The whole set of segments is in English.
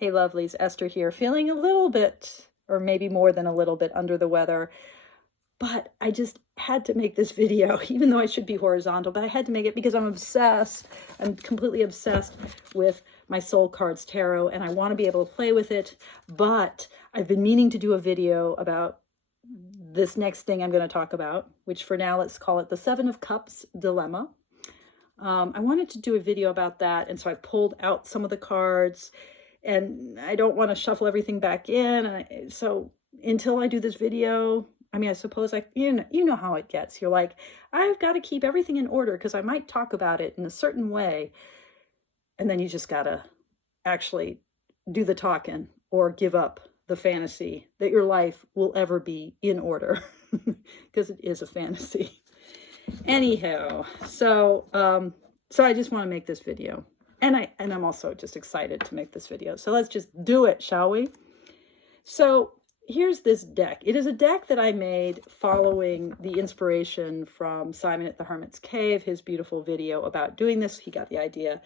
Hey lovelies, Esther here, feeling a little bit, or maybe more than a little bit, under the weather. But I just had to make this video, even though I should be horizontal, but I had to make it because I'm obsessed. I'm completely obsessed with my Soul Cards Tarot, and I want to be able to play with it. But I've been meaning to do a video about this next thing I'm going to talk about, which for now, let's call it the Seven of Cups Dilemma. I wanted to do a video about that, and so I pulled out some of the cards, and I don't want to shuffle everything back in. So until I do this video, I mean, I suppose you know how it gets. You're like, I've got to keep everything in order because I might talk about it in a certain way. And then you just got to actually do the talking or give up the fantasy that your life will ever be in order because it is a fantasy. Anyhow, so I just want to make this video. And I'm also just excited to make this video. So let's just do it, shall we? So here's this deck. It is a deck that I made following the inspiration from Simon at the Hermit's Cave, his beautiful video about doing this. He got the idea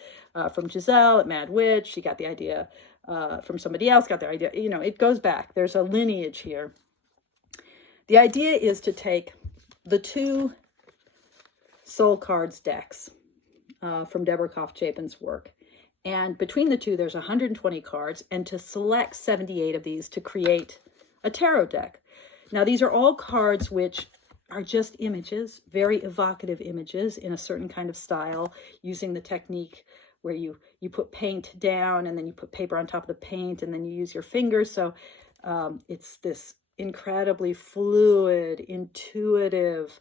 from Giselle at Mad Witch. She got the idea from somebody else, got their idea. You know, it goes back. There's a lineage here. The idea is to take the two Soul Cards decks from Deborah Koff-Chapin's work. And between the two, there's 120 cards, and to select 78 of these to create a tarot deck. Now, these are all cards which are just images, very evocative images in a certain kind of style, using the technique where you put paint down, and then you put paper on top of the paint, and then you use your fingers. So it's this incredibly fluid, intuitive,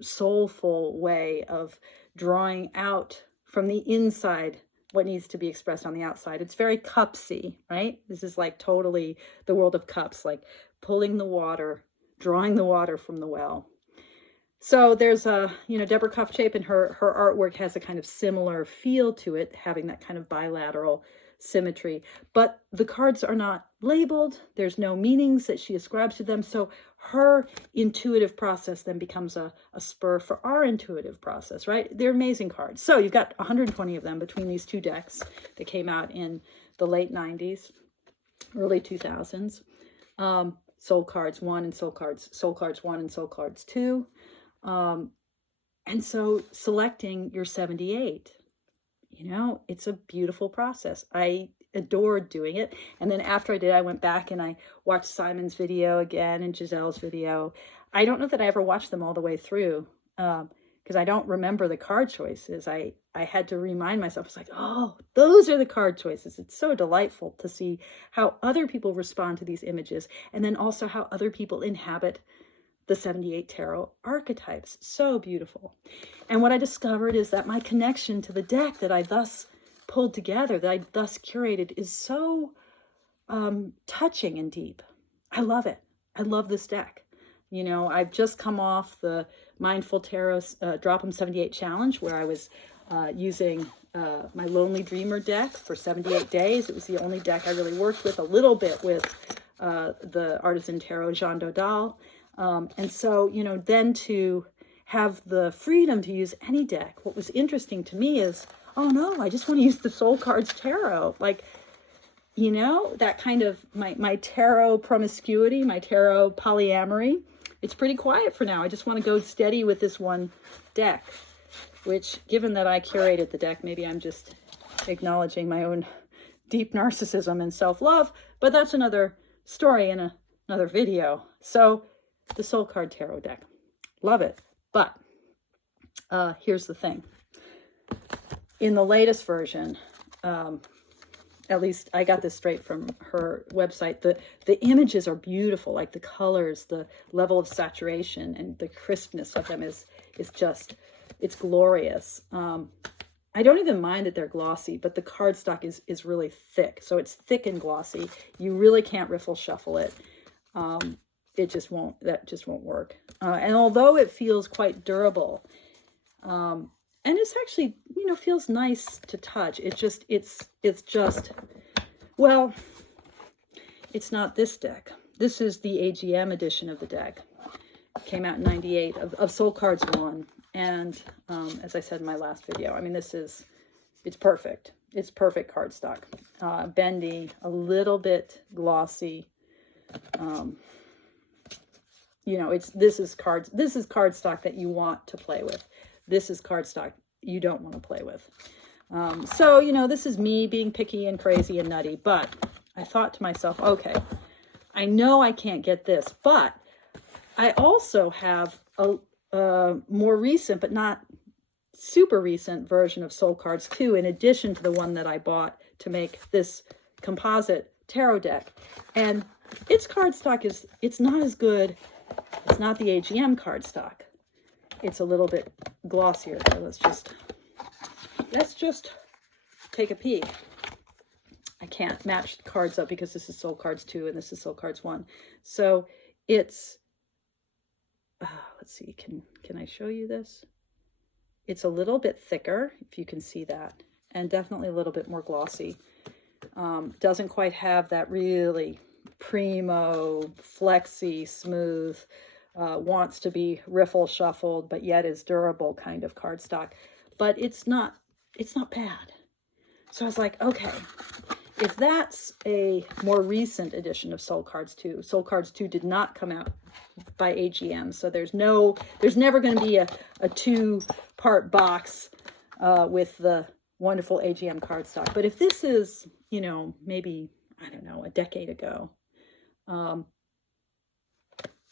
soulful way of drawing out from the inside what needs to be expressed on the outside. It's very cupsy, right? This is like totally the world of cups, like pulling the water, drawing the water from the well. So there's Deborah Koff-Chapin, her artwork has a kind of similar feel to it, having that kind of bilateral symmetry, but the cards are not labeled. There's no meanings that she ascribes to them. So her intuitive process then becomes a spur for our intuitive process, right? They're amazing cards. So you've got 120 of them between these two decks that came out in the late 90s, early 2000s. Soul Cards 1 and Soul Cards 1 and Soul Cards 2. And so selecting your 78, it's a beautiful process. I adored doing it. And then after I did, I went back and I watched Simon's video again and Giselle's video. I don't know that I ever watched them all the way through because I don't remember the card choices. I had to remind myself. It's like, oh, those are the card choices. It's so delightful to see how other people respond to these images, and then also how other people inhabit the 78 tarot archetypes. So beautiful. And what I discovered is that my connection to the deck that I thus pulled together, that I thus curated, is so touching and deep. I love it. I love this deck. I've just come off the Mindful Tarot Drop 'em 78 challenge, where I was using my Lonely Dreamer deck for 78 days. It was the only deck I really worked with, a little bit with the Artisan Tarot Jean Dodal. And so, then to have the freedom to use any deck, what was interesting to me is, oh no, I just want to use the Soul Cards Tarot. Like, that kind of my tarot promiscuity, my tarot polyamory, it's pretty quiet for now. I just want to go steady with this one deck, which, given that I curated the deck, maybe I'm just acknowledging my own deep narcissism and self-love, but that's another story in another video. So the Soul Card Tarot deck, love it. But here's the thing. In the latest version, at least I got this straight from her website, the images are beautiful, like the colors, the level of saturation and the crispness of them is just, it's glorious. I don't even mind that they're glossy, but the cardstock is really thick. So it's thick and glossy. You really can't riffle shuffle it. That just won't work. And although it feels quite durable, and it's actually, feels nice to touch. It's just, well, it's not this deck. This is the AGM edition of the deck. It came out in 98 of Soul Cards 1. And as I said in my last video, I mean, it's perfect. It's perfect cardstock. Bendy, a little bit glossy. You know, this is cardstock that you want to play with. This is cardstock you don't want to play with. So, you know, this is me being picky and crazy and nutty, but I thought to myself, okay, I know I can't get this, but I also have a more recent, but not super recent version of Soul Cards 2, in addition to the one that I bought to make this composite tarot deck. And its cardstock it's not as good. It's not the AGM cardstock. It's a little bit glossier. So let's just take a peek. I can't match the cards up because this is Soul Cards 2 and this is Soul Cards 1. So it's, let's see, can I show you this? It's a little bit thicker, if you can see that, and definitely a little bit more glossy. Doesn't quite have that really primo, flexy, smooth, wants to be riffle shuffled, but yet is durable kind of cardstock. But it's not bad. So I was like, okay, if that's a more recent edition of Soul Cards 2, Soul Cards 2 did not come out by AGM, so there's never going to be a two-part box with the wonderful AGM cardstock. But if this is, you know, maybe, I don't know, a decade ago,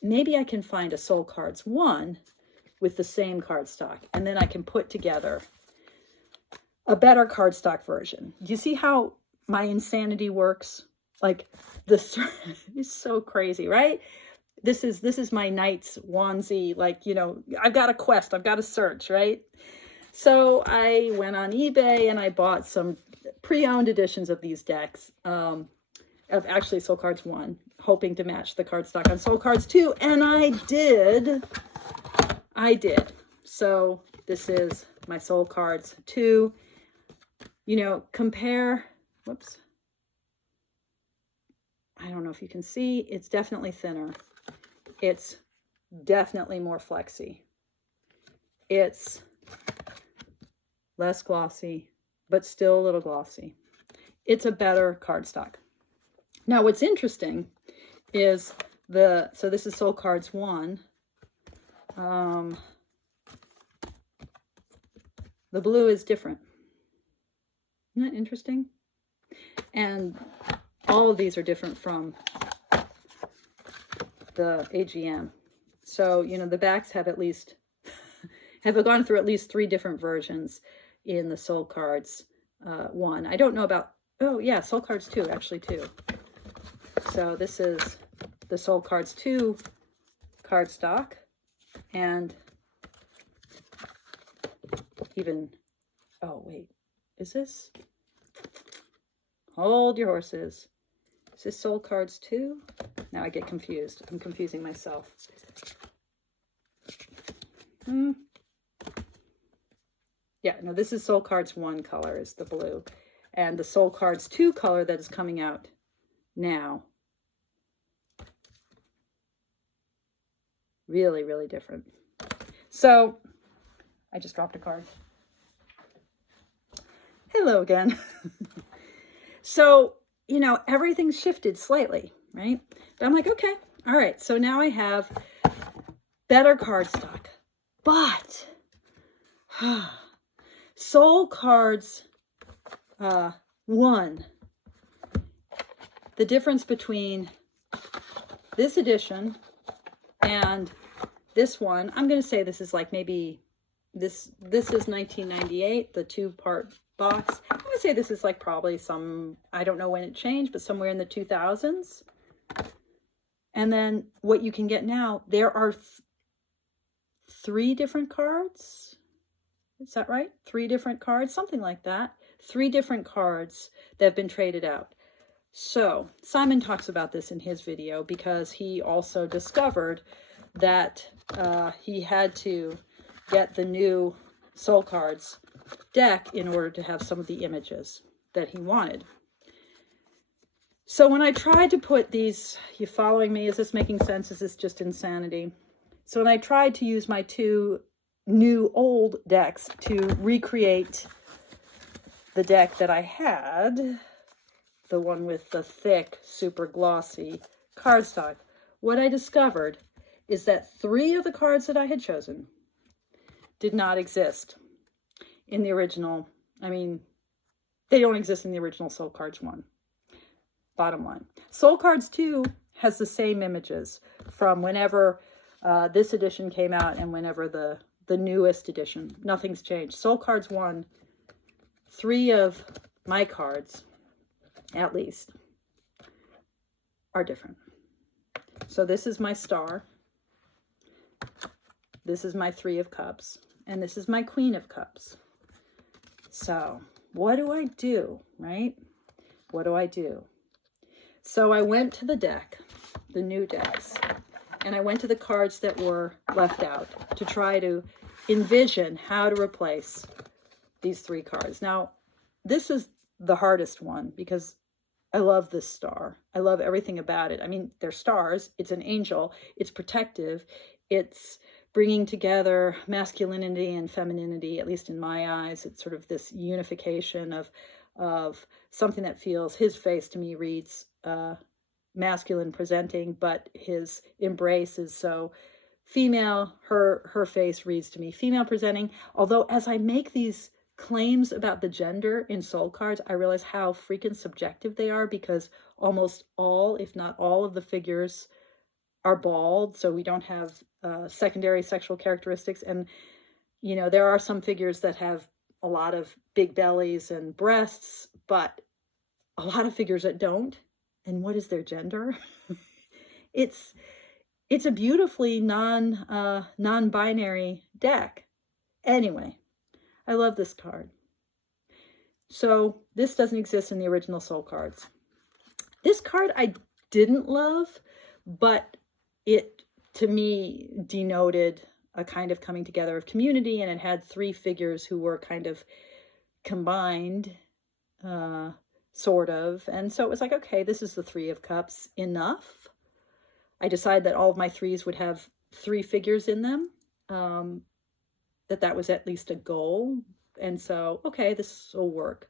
maybe I can find a Soul Cards 1 with the same cardstock, and then I can put together a better cardstock version. Do you see how my insanity works? Like, this is so crazy, right? This is my Knight's onesie, like, you know, I've got a quest, I've got to search, right? So I went on eBay and I bought some pre-owned editions of these decks, of actually Soul Cards 1, hoping to match the cardstock on Soul Cards 2, and I did. So this is my Soul Cards 2. You know, compare, whoops. I don't know if you can see, it's definitely thinner. It's definitely more flexy. It's less glossy, but still a little glossy. It's a better cardstock. Now, what's interesting is so this is Soul Cards 1. The blue is different. Isn't that interesting? And all of these are different from the AGM. So, you know, the backs have gone through at least 3 different versions in the Soul Cards 1. I don't know about, oh yeah, Soul Cards 2, actually, too. So this is the Soul Cards 2 cardstock, and even, oh wait, is this? Hold your horses. Is this Soul Cards 2? Now I get confused. I'm confusing myself. Yeah, no, this is Soul Cards 1 color, is the blue. And the Soul Cards 2 color that is coming out now. Really, really different. So, I just dropped a card. Hello again. So, you know, everything's shifted slightly, right? But I'm like, okay, all right. So now I have better cardstock. But Soul Cards 1, the difference between this edition and this one, I'm going to say this is like maybe, this is 1998, the 2-part box. I'm going to say this is like probably some, I don't know when it changed, but somewhere in the 2000s. And then what you can get now, there are 3 different cards. Is that right? 3 different cards, something like that. 3 different cards that have been traded out. So Simon talks about this in his video because he also discovered that he had to get the new Soul Cards deck in order to have some of the images that he wanted. So when I tried to put these, you following me? Is this making sense? Is this just insanity? So when I tried to use my 2 new old decks to recreate the deck that I had, the one with the thick, super glossy cardstock, what I discovered is that 3 of the cards that I had chosen did not exist in the original. I mean, they don't exist in the original Soul Cards 1. Bottom line. Soul Cards 2 has the same images from whenever this edition came out and whenever the newest edition. Nothing's changed. Soul Cards 1, 3 of my cards, at least, are different. So this is my Star. This is my 3 of Cups. And this is my Queen of Cups. So what do I do, right? What do I do? So I went to the deck, the new decks, and I went to the cards that were left out to try to envision how to replace these 3 cards. Now, this is the hardest one because I love this star. I love everything about it. I mean, they're stars. It's an angel. It's protective. It's bringing together masculinity and femininity, at least in my eyes. It's sort of this unification of something that feels, his face to me reads masculine presenting, but his embrace is so female. Her face reads to me female presenting. Although as I make these claims about the gender in soul cards, I realize how freaking subjective they are, because almost all, if not all, of the figures are bald, so we don't have secondary sexual characteristics. And you know, there are some figures that have a lot of big bellies and breasts, but a lot of figures that don't. And what is their gender? It's a beautifully non-binary deck. Anyway, I love this card. So this doesn't exist in the original Soul Cards. This card I didn't love, but it, to me, denoted a kind of coming together of community, and it had 3 figures who were kind of combined, sort of. And so it was like, okay, this is the 3 of Cups, enough. I decided that all of my 3s would have 3 figures in them, that was at least a goal. And so, okay, this will work.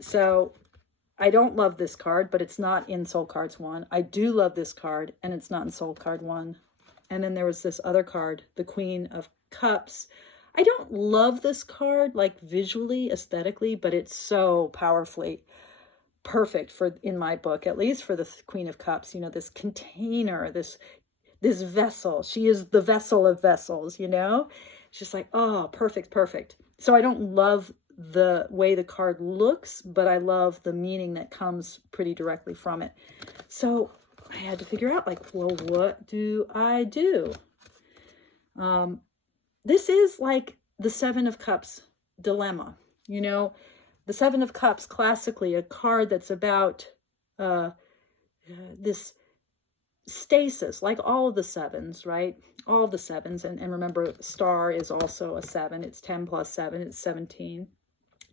So I don't love this card, but it's not in Soul Cards 1. I do love this card, and it's not in Soul Card 1. And then there was this other card, the Queen of Cups. I don't love this card, like visually, aesthetically, but it's so powerfully perfect for, in my book, at least for the Queen of Cups. You know, this container, this vessel. She is the vessel of vessels, you know? It's just like, oh, perfect, perfect. So I don't love the way the card looks, but I love the meaning that comes pretty directly from it. So I had to figure out, like, well, what do I do? This is like the 7 of Cups dilemma. You know, the 7 of Cups, classically, a card that's about this stasis, like all of the 7s, right? All of the 7s. And remember, Star is also a 7. It's 10 plus 7. It's 17.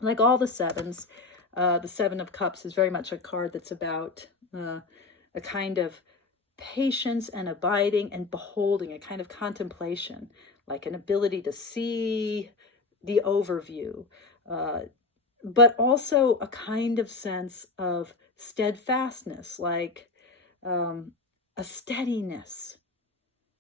Like all the 7s, the 7 of Cups is very much a card that's about a kind of patience and abiding and beholding, a kind of contemplation, like an ability to see the overview, but also a kind of sense of steadfastness, like a steadiness,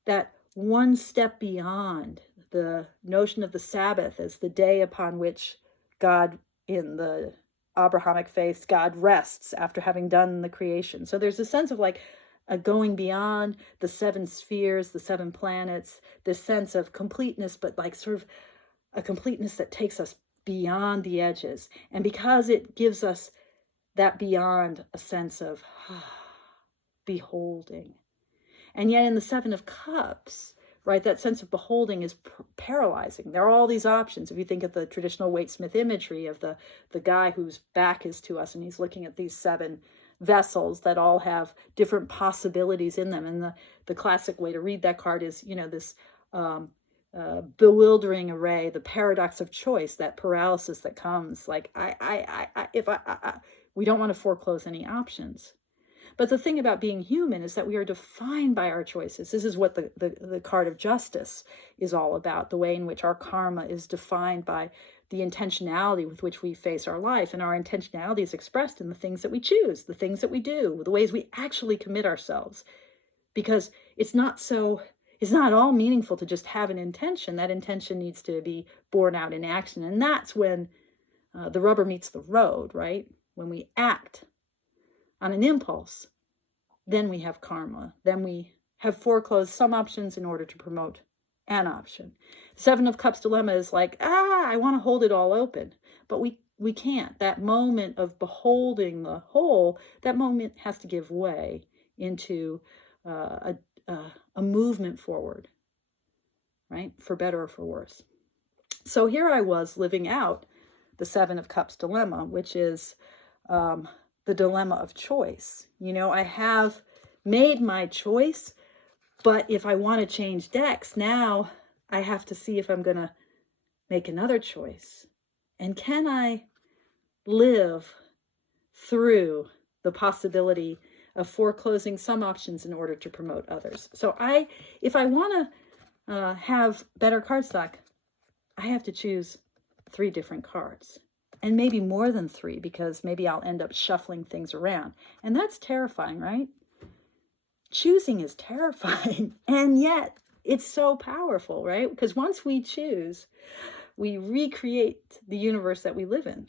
that one step beyond the notion of the Sabbath as the day upon which God, in the Abrahamic faith, God rests after having done the creation. So there's a sense of like a going beyond the 7 spheres, the 7 planets, this sense of completeness, but like sort of a completeness that takes us beyond the edges. And because it gives us that beyond, a sense of beholding. And yet in the 7 of Cups, right, that sense of beholding is paralyzing. There are all these options. If you think of the traditional Waite Smith imagery of the guy whose back is to us and he's looking at these 7 vessels that all have different possibilities in them. And the classic way to read that card is, you know, this bewildering array, the paradox of choice, that paralysis that comes. Like, we don't want to foreclose any options. But the thing about being human is that we are defined by our choices. This is what the card of justice is all about, the way in which our karma is defined by the intentionality with which we face our life. And our intentionality is expressed in the things that we choose, the things that we do, the ways we actually commit ourselves. Because it's not all meaningful to just have an intention. That intention needs to be borne out in action. And that's when the rubber meets the road, right? When we act on an impulse, then we have karma. Then we have foreclosed some options in order to promote an option. Seven of Cups dilemma is like, I want to hold it all open, but we can't. That moment of beholding the whole, that moment has to give way into a movement forward, right? For better or for worse. So here I was living out the Seven of Cups dilemma, which is the dilemma of choice. I have made my choice, but if I want to change decks, now I have to see if I'm going to make another choice. And can I live through the possibility of foreclosing some options in order to promote others? So if I want to have better cardstock, I have to choose 3 different cards. And maybe more than 3, because maybe I'll end up shuffling things around. And that's terrifying, right? Choosing is terrifying. And yet it's so powerful, right? Because once we choose, we recreate the universe that we live in.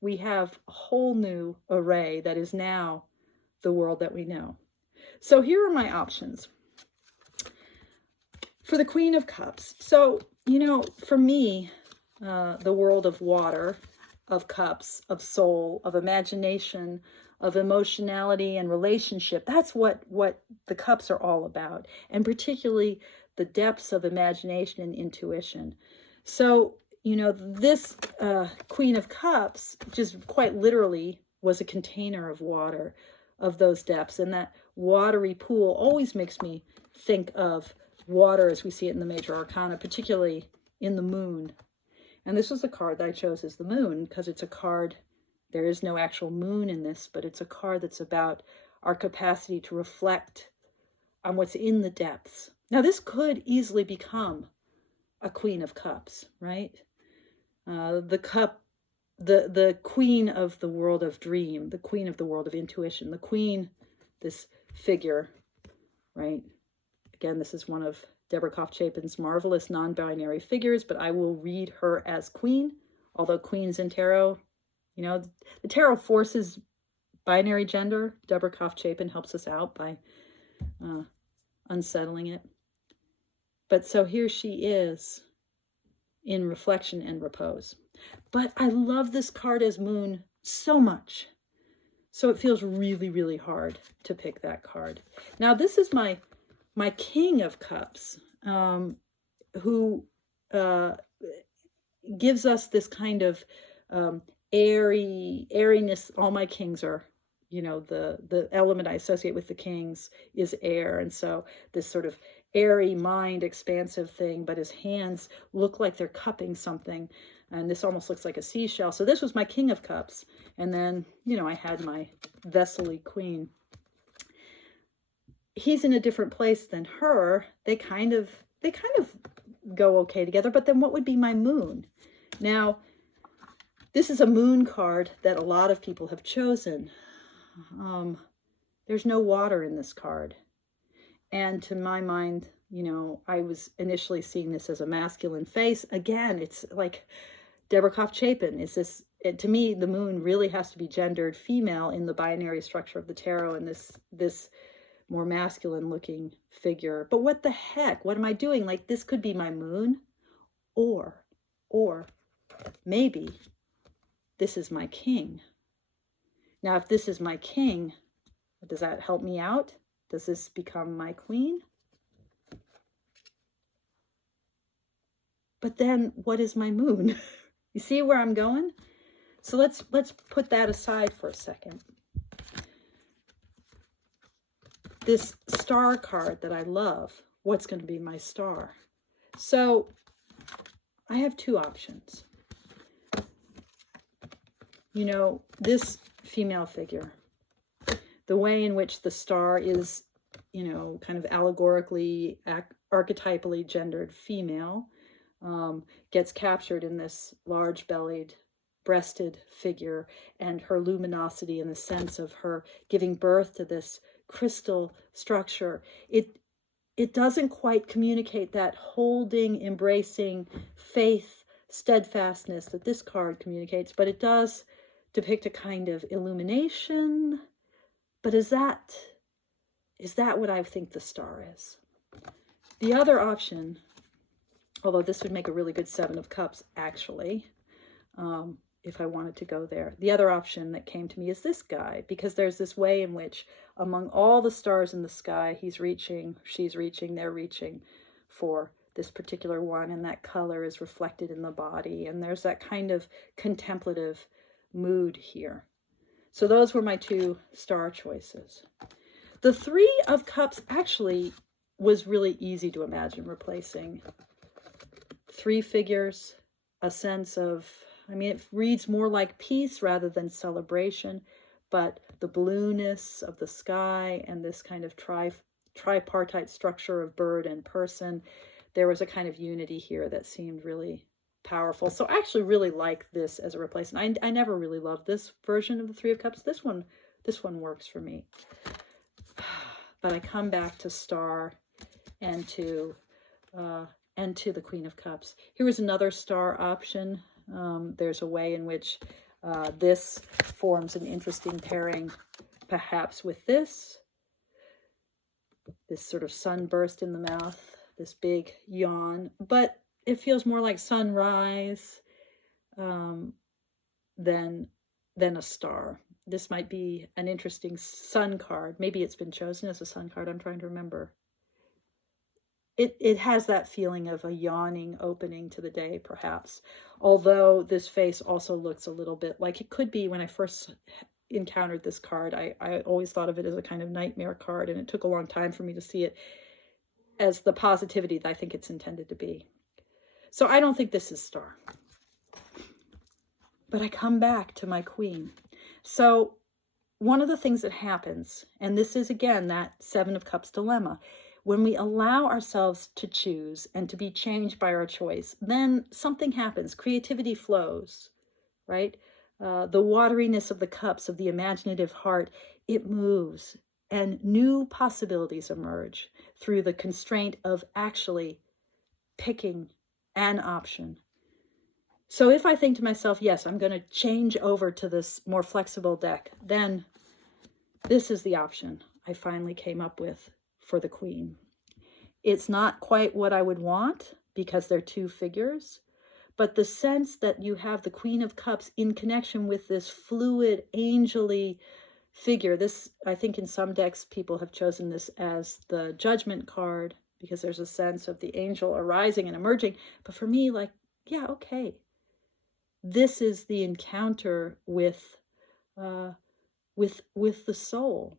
We have a whole new array that is now the world that we know. So here are my options. For the Queen of Cups. So, for me, the world of water, of cups, of soul, of imagination, of emotionality and relationship, that's what the cups are all about. And particularly the depths of imagination and intuition. So, this Queen of Cups just quite literally was a container of water, of those depths. And that watery pool always makes me think of water as we see it in the major arcana, particularly in the moon. And this was the card that I chose as the moon, because it's a card, there is no actual moon in this, but it's a card that's about our capacity to reflect on what's in the depths. Now, this could easily become a Queen of Cups, right? The cup, the queen of the world of dream, the queen of the world of intuition, the queen, this figure, right? Again, this is one of Deborah Koff-Chapin's marvelous non-binary figures, but I will read her as queen, although queens in tarot, the tarot forces binary gender. Deborah Koff-Chapin helps us out by unsettling it. But so here she is in reflection and repose. But I love this card as moon so much. So it feels really, really hard to pick that card. Now, this is my King of Cups, who gives us this kind of airiness. All my kings are, the element I associate with the kings is air. And so this sort of airy mind, expansive thing, but his hands look like they're cupping something. And this almost looks like a seashell. So this was my King of Cups. And then, I had my vessel-y queen. He's in a different place than her. They kind of go okay together. But then what would be my moon? Now, this is a moon card that a lot of people have chosen. There's no water in this card. And to my mind, I was initially seeing this as a masculine face. Again, it's like Deborah Koff-Chapin. To me, the moon really has to be gendered female in the binary structure of the tarot, and this more masculine looking figure. But what the heck? What am I doing? Like, this could be my moon, or maybe this is my king. Now, if this is my king, does that help me out? Does this become my queen? But then what is my moon? You see where I'm going? So let's put that aside for a second. This star card that I love, what's going to be my star? So I have 2 options. This female figure, the way in which the star is, you know, kind of allegorically, archetypally gendered female, gets captured in this large-bellied, breasted figure, and her luminosity in the sense of her giving birth to this crystal structure. It doesn't quite communicate that holding, embracing faith, steadfastness that this card communicates, but it does depict a kind of illumination. But is that what I think the star is? The other option, although this would make a really good Seven of Cups, actually, if I wanted to go there. The other option that came to me is this guy, because there's this way in which among all the stars in the sky, he's reaching, she's reaching, they're reaching for this particular one, and that color is reflected in the body, and there's that kind of contemplative mood here. So those were my two star choices. The Three of Cups actually was really easy to imagine replacing. Three figures, a sense of, I mean, it reads more like peace rather than celebration, but the blueness of the sky and this kind of tripartite structure of bird and person, there was a kind of unity here that seemed really powerful. So I actually really like this as a replacement. I never really loved this version of the Three of Cups. This one works for me. But I come back to star and to the Queen of Cups. Here is another star option. There's a way in which this forms an interesting pairing, perhaps with this sort of sunburst in the mouth, this big yawn, but it feels more like sunrise than a star. This might be an interesting sun card. Maybe it's been chosen as a sun card. I'm trying to remember. It has that feeling of a yawning opening to the day, perhaps. Although this face also looks a little bit like it could be. When I first encountered this card, I always thought of it as a kind of nightmare card, and it took a long time for me to see it as the positivity that I think it's intended to be. So I don't think this is star. But I come back to my queen. So one of the things that happens, and this is again that Seven of Cups dilemma, when we allow ourselves to choose and to be changed by our choice, then something happens. Creativity flows, right? The wateriness of the cups, of the imaginative heart, it moves, and new possibilities emerge through the constraint of actually picking an option. So if I think to myself, yes, I'm going to change over to this more flexible deck, then this is the option I finally came up with for the queen. It's not quite what I would want because they're two figures, but the sense that you have the Queen of Cups in connection with this fluid, angelly figure. This, I think in some decks, people have chosen this as the Judgment card because there's a sense of the angel arising and emerging. But for me, like, yeah, okay. This is the encounter with the soul.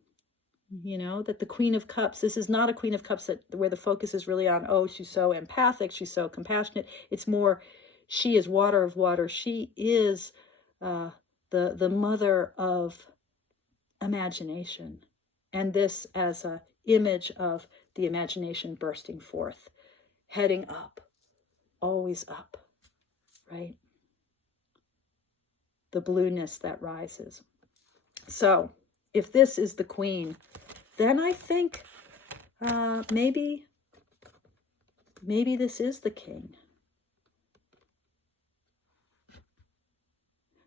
You know, that the Queen of Cups, this is not a Queen of Cups where the focus is really on, oh, she's so empathic, she's so compassionate. It's more, she is water of water. She is the mother of imagination. And this as an image of the imagination bursting forth, heading up, always up, right? The blueness that rises. So if this is the queen, then I think maybe this is the king.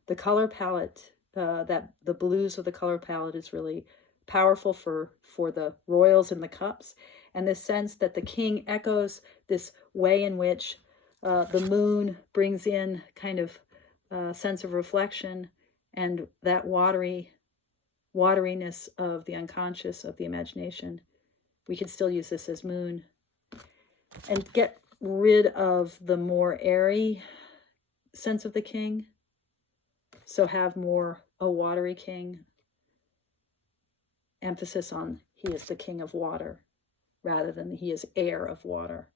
The color palette, that the blues of the color palette is really powerful for the royals and the cups, and this sense that the king echoes this way in which the moon brings in kind of sense of reflection, and that wateriness of the unconscious, of the imagination. We can still use this as moon and get rid of the more airy sense of the king. So have more a watery king. Emphasis on he is the king of water rather than he is heir of water.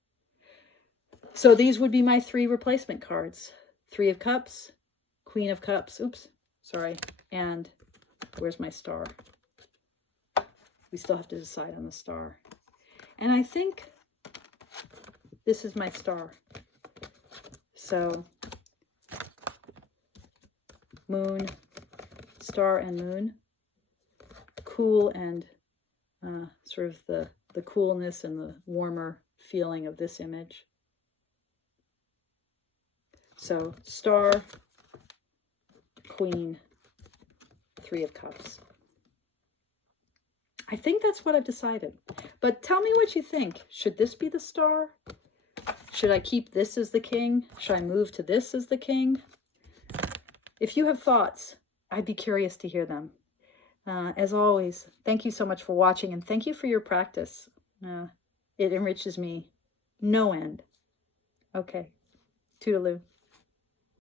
So these would be my three replacement cards. Three of Cups, Queen of Cups, and where's my star? we still have to decide on the star. And I think this is my star. So moon, star and moon, cool and sort of the coolness and the warmer feeling of this image. So star, queen, 3 of cups. I think that's what I've decided. But tell me what you think. Should this be the star? Should I keep this as the king? Should I move to this as the king? If you have thoughts, I'd be curious to hear them. As always, thank you so much for watching, and thank you for your practice. It enriches me no end. Okay, toodaloo.